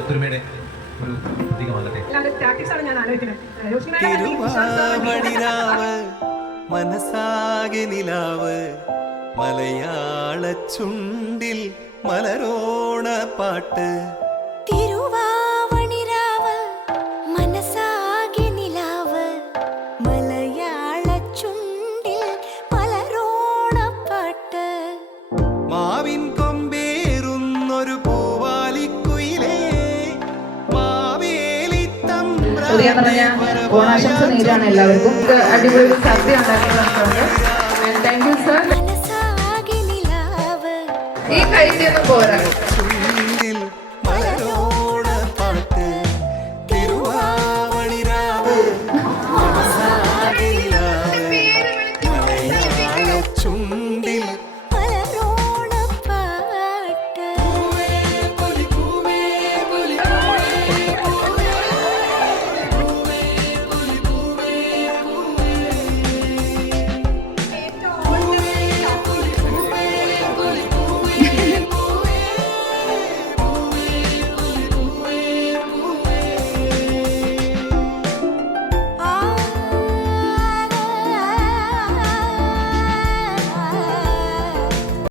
ഒത്തൊരുമയുടെ ഒരു പ്രതീകമാകട്ടെ. തിരുവാവണിരാവ് മനസാകെ നിലാവ് മലയാള ചുണ്ടിൽ മലരോണ പാട്ട്. തിരുവാവണിരാവ് മനസാകെ നിലാവ് മലയാള ചുണ്ടിൽ മലരോണ പാട്ട്. മാവിൻ കൊമ്പേറുന്നൊരു പൂവാലിക്കുയിലേ ഓണാശംസ നേരാണ് എല്ലാവർക്കും. അടിപൊളി സദ്യ ഉണ്ടാക്കിയിട്ടുണ്ട്. Thank you sir. ഈ കഴിച്ചൊന്നും പോരാ.